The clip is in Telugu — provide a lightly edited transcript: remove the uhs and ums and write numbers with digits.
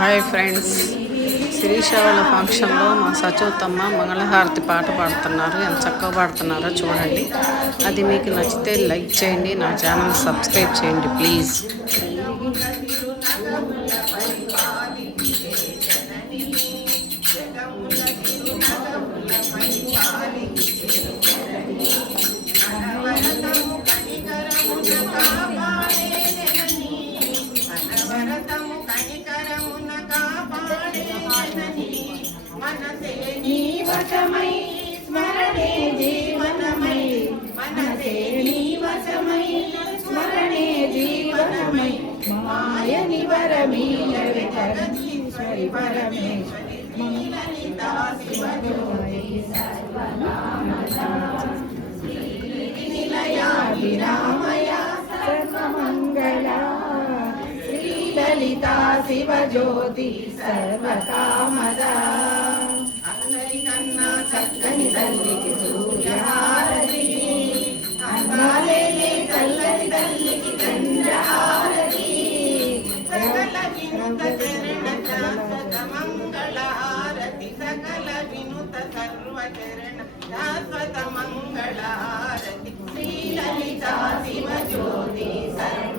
హాయ్ ఫ్రెండ్స్, శిరీష వాళ్ళ ఫంక్షన్లో మా సచోతమ్మ మంగళహారతి పాట పాడుతున్నారు. ఎంత చక్కగా పాడుతున్నారో చూడండి. అది మీకు నచ్చితే లైక్ చేయండి, నా ఛానల్ సబ్స్క్రైబ్ చేయండి ప్లీజ్. మనసే నీవశమై స్మరణే జీవనమై, మనసే నీవశమై స్మరణే జీవనమై, మాయ నివరమీయవే జగదీశ్వరి పరమేశ్వరి శ్రీలలితా శివజోతి సర్వనామదా నిలయా విరామయా సర్వమంగళా శ్రీలలితా శివజ్యోతి సర్వకామదా. అందరికన్నా చక్కని తల్లికి సూర్యహారతి, అందాలేని చల్లని తల్లికి చంద్రహారతి, సకల వినుత చరణ శాశ్వత మంగళహారతి, సకల వినుత సర్వ చరణ శాశ్వత మంగళహారతి శ్రీలలితా శివజ్యోతి సర్వ